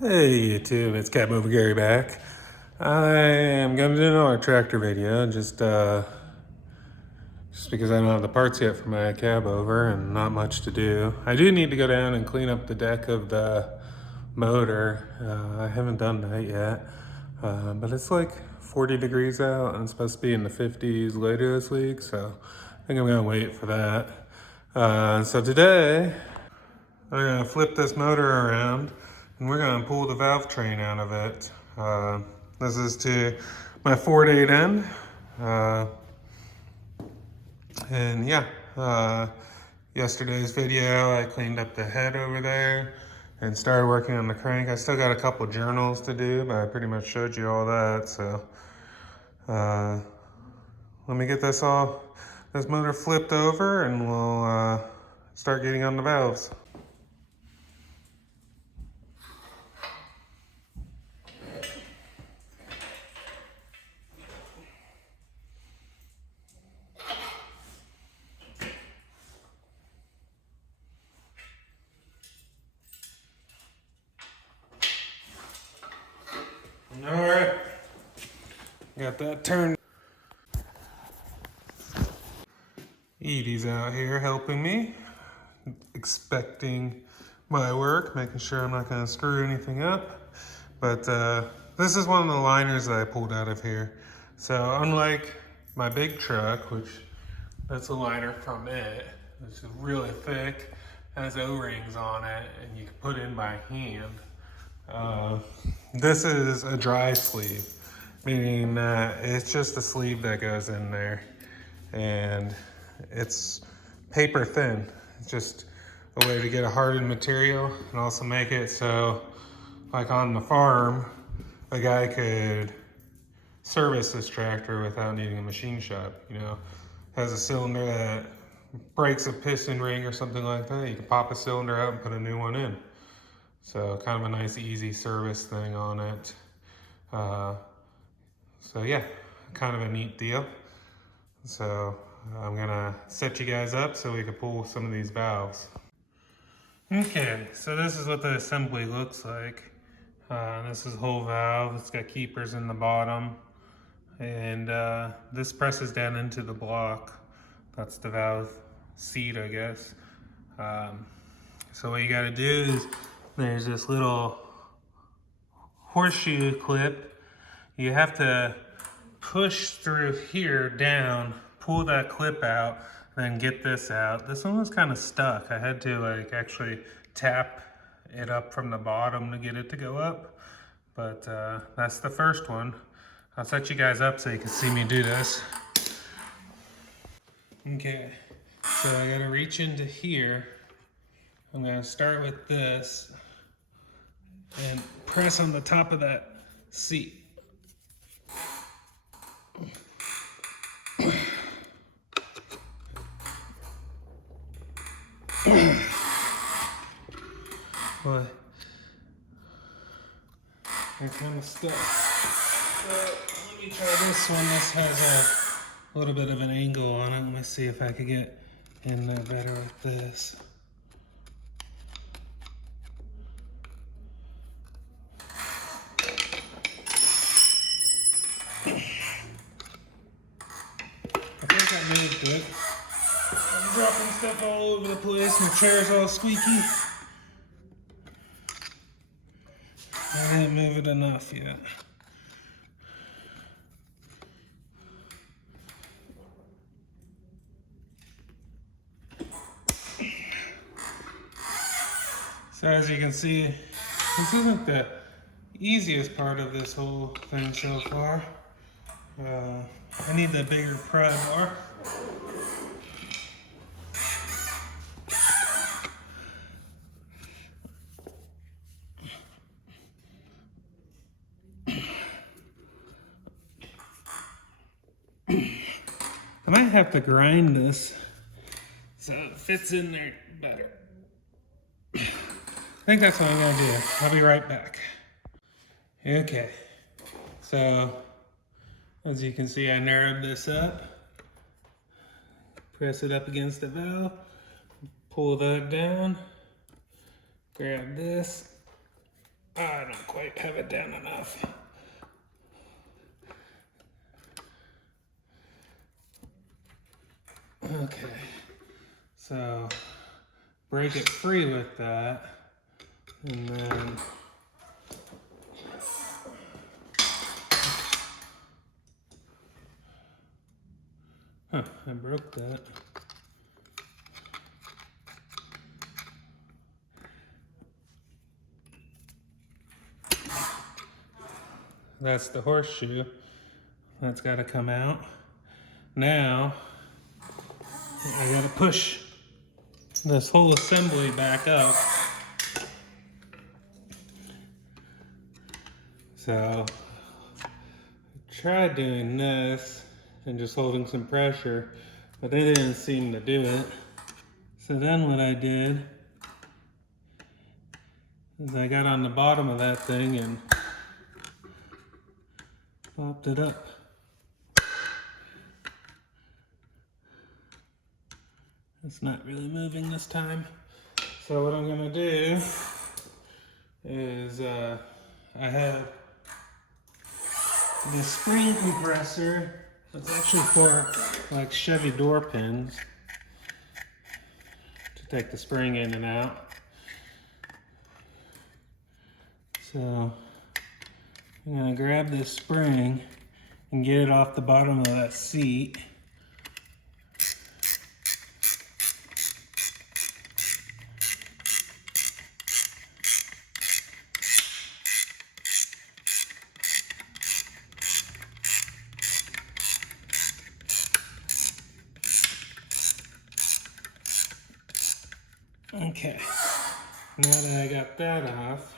Hey YouTube, it's Cab Over Gary back. I am gonna do another tractor video, just because I don't have the parts yet for my cab over and not much to do. I do need to go down and clean up the deck of the motor. I haven't done that yet, but it's like 40 degrees out and it's supposed to be in the 50s later this week, so I think I'm gonna wait for that. So today, I'm gonna flip this motor around and we're gonna pull the valve train out of it. This is to my Ford 8N. And yeah, yesterday's video, I cleaned up the head over there and started working on the crank. I still got a couple journals to do, but I pretty much showed you all that. So let me get this motor flipped over and we'll start getting on the valves. All right, got that turned. Edie's out here helping me, inspecting my work, making sure I'm not going to screw anything up. But this is one of the liners that I pulled out of here. So unlike my big truck, which that's a liner from it, it's really thick, has O-rings on it, and you can put in by hand. This is a dry sleeve, meaning that it's just a sleeve that goes in there, and it's paper thin. It's just a way to get a hardened material and also make it so, like on the farm, a guy could service this tractor without needing a machine shop. You know, has a cylinder that breaks a piston ring or something like that, you can pop a cylinder out and put a new one in. So kind of a nice easy service thing on it. So yeah, kind of a neat deal. So I'm gonna set you guys up so we can pull some of these valves. Okay, so this is what the assembly looks like. This is whole valve, it's got keepers in the bottom. And this presses down into the block. That's the valve seat, I guess. So what you gotta do is, there's this little horseshoe clip. You have to push through here down, pull that clip out, then get this out. This one was kind of stuck. I had to like actually tap it up from the bottom to get it to go up. But that's the first one. I'll set you guys up so you can see me do this. Okay, so I gotta reach into here. I'm gonna start with this and press on the top of that seat. But I'm kind of stuck. So let me try this one. This has a little bit of an angle on it. Let me see if I can get in there better with this. I think I moved it. I'm dropping stuff all over the place. My chair's all squeaky. I didn't move it enough yet. So as you can see, this isn't the easiest part of this whole thing so far. I need the bigger pry bar. I might have to grind this so it fits in there better. I think that's what I'm gonna do. I'll be right back. Okay, so as you can see, I narrowed this up. Press it up against the valve, pull that down, grab this, I don't quite have it down enough. Okay, so break it free with that, and then I broke that. That's the horseshoe. That's got to come out. Now I got to push this whole assembly back up. So I tried doing this and just holding some pressure, but they didn't seem to do it. So then what I did is I got on the bottom of that thing and popped it up. It's not really moving this time. So what I'm gonna do is I have the spring compressor. It's actually for like Chevy door pins to take the spring in and out. So I'm gonna grab this spring and get it off the bottom of that seat. Okay, now that I got that off,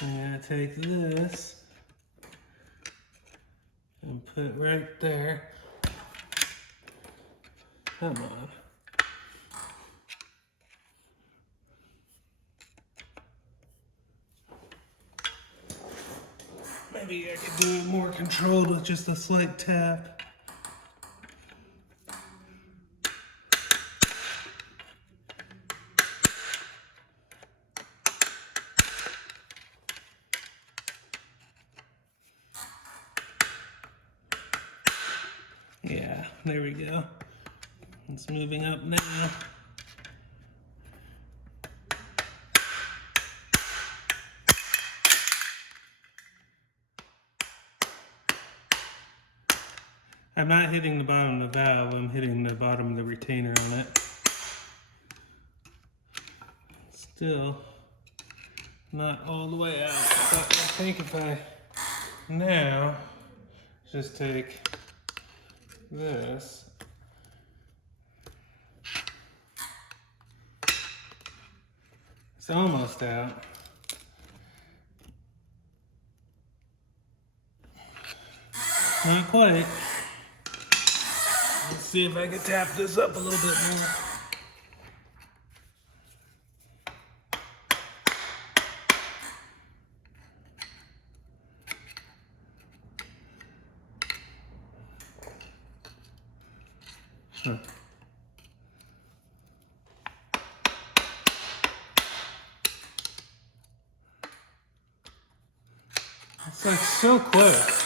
I'm gonna take this and put right there. Come on. Maybe I could do it more controlled with just a slight tap. Yeah, there we go. It's moving up now. I'm not hitting the bottom of the valve, I'm hitting the bottom of the retainer on it. Still not all the way out, but I think if I now just take this it's almost out. Not quite. Let's see if I can tap this up a little bit more. It's like so close.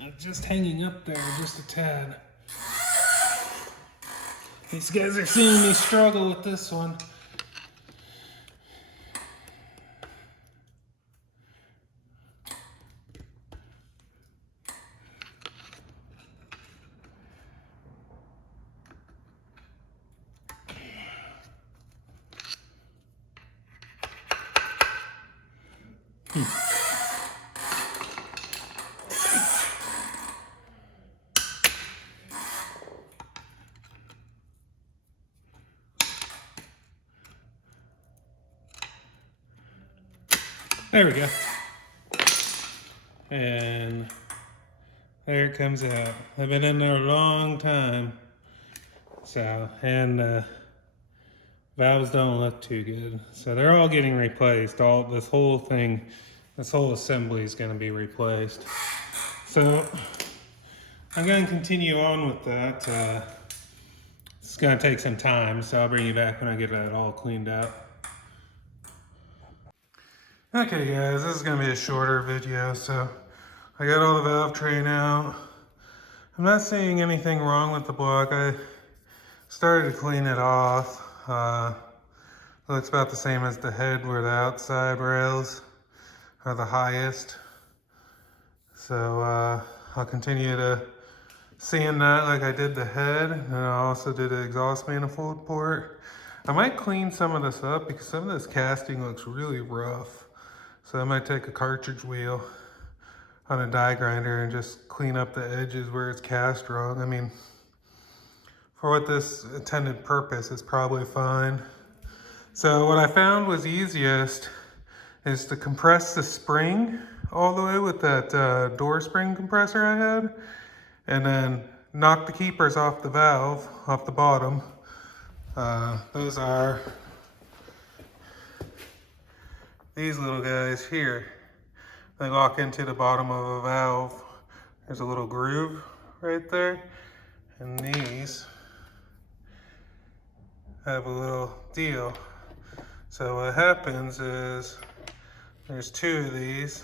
It's just hanging up there just a tad. These guys are seeing me struggle with this one. There we go. And there it comes out. I've been in there a long time. So, and valves don't look too good. So they're all getting replaced. This whole thing, this whole assembly is going to be replaced. So I'm going to continue on with that. It's going to take some time, so I'll bring you back when I get that all cleaned up. Okay guys, this is gonna be a shorter video, so I got all the valve train out. I'm not seeing anything wrong with the block. I started to clean it off. Looks about the same as the head where the outside rails are the highest. So I'll continue to sand that like I did the head, and I also did the exhaust manifold port. I might clean some of this up because some of this casting looks really rough. So I might take a cartridge wheel on a die grinder and just clean up the edges where it's cast wrong. I mean, for what this intended purpose, it's probably fine. So what I found was easiest is to compress the spring all the way with that door spring compressor I had, and then knock the keepers off the valve, off the bottom. Those are these little guys here. They lock into the bottom of a valve. There's a little groove right there. And these have a little deal. So what happens is there's two of these,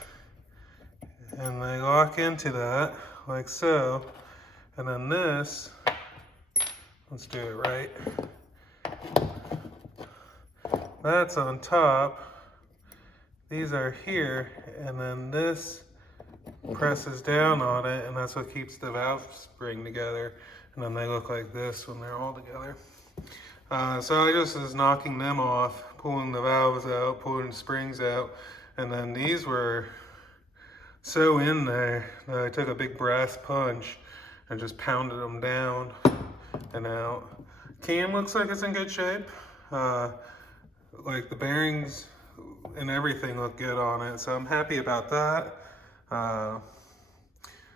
and they lock into that like so. And then this, let's do it right. That's on top. These are here, and then this presses down on it, and that's what keeps the valve spring together. And then they look like this when they're all together. So I just was knocking them off, pulling the valves out, pulling the springs out, and then these were so in there that I took a big brass punch and just pounded them down and out. Cam looks like it's in good shape. Like the bearings and everything look good on it, so I'm happy about that.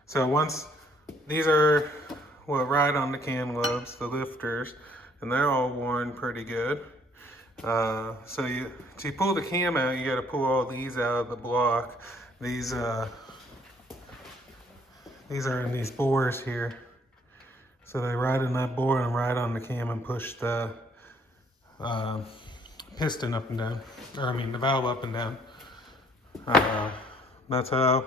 So once these are what ride on the cam lobes, the lifters, and they're all worn pretty good. So to pull the cam out, you got to pull all these out of the block. These are in these bores here, so they ride in that bore and ride on the cam and push the piston up and down, or I mean the valve up and down. That's how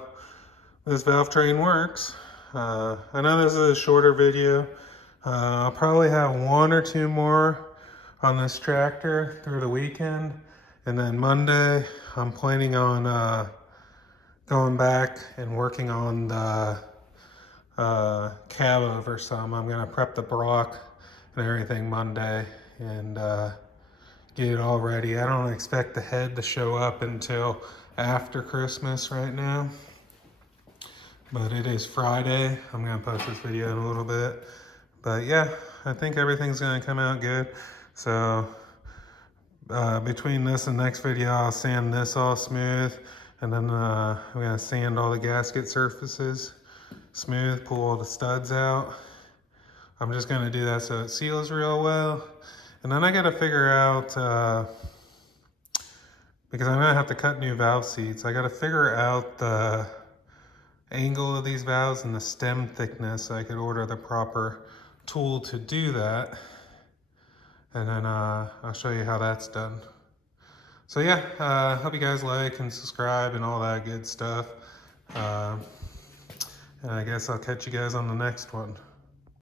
this valve train works. I know this is a shorter video. I'll probably have one or two more on this tractor through the weekend, and then Monday I'm planning on going back and working on the cab over some. I'm gonna prep the block and everything Monday and get it all ready. I don't expect the head to show up until after Christmas right now, but it is Friday. I'm gonna post this video in a little bit, but yeah, I think everything's gonna come out good. So between this and next video, I'll sand this all smooth, and then I'm gonna sand all the gasket surfaces smooth, pull all the studs out. I'm just gonna do that so it seals real well. And then I gotta figure out, because I'm gonna have to cut new valve seats, I gotta figure out the angle of these valves and the stem thickness so I could order the proper tool to do that. And then I'll show you how that's done. So yeah, hope you guys like and subscribe and all that good stuff. And I guess I'll catch you guys on the next one.